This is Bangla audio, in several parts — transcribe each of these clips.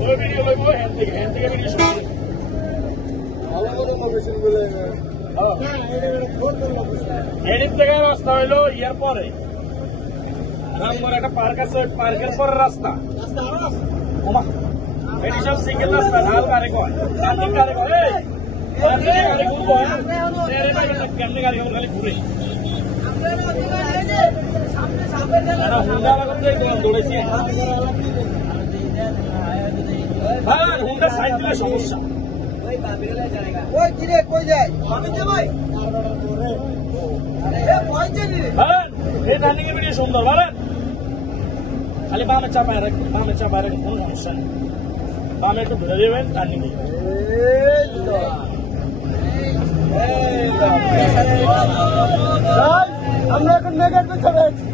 ওই ভিডিও লইব হ্যান্ড থেকে ভিডিও শুরু করব আলাদা লোকেশন বলে এডিট থেকে রাস্তা হইলো ইয়ার পরে রামগর একটা পার্ক আছে পার্কের পরে রাস্তা ওমা এটি সব সিঙ্গেল রাস্তা ঢাল গাড়ি কয় গাড়ি করে গাড়ি ঘুরবো কেমনি গাড়ি খালি ঘুরে হুন্ডা লাগাতে দৌড়েছি ভাই হুন্ডা সাইড দিলে সমস্যা ওই কিরে কই যায় আমি যে ভাই ভাই এই টার্নিং এর ভিডিও সুন্দর ভাই খালি বামে চাপায় রাখবেন কোনো সমস্যা নেই বামে একটু ধরে দেবেন টার্নিং আমরা এখন মেঘের পেছনে আছি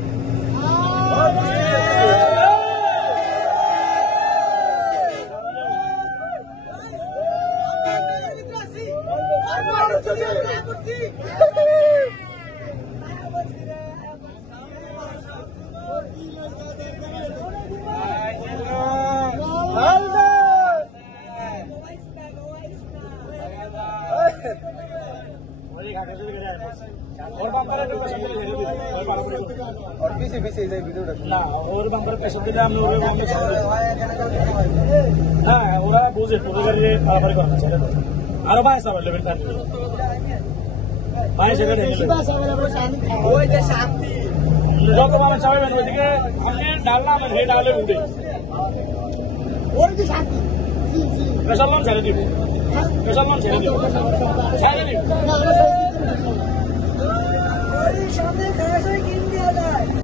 और पीछे वीडियो ना और बंपर पैसे दिले हम लोग ना ওরা বুঝে পুরো গাড়ি পারাপারি করতে চায় আর ভাই সব লেভেল টান ভাই সেটা নেই ওই যে শান্তি যত মানে চাইবেন ওইদিকে আপনি ডালনা আমি হে ডালে উঠে ওই যে শান্তি পেশালাম ছেড়ে দিব ছেড়ে দিব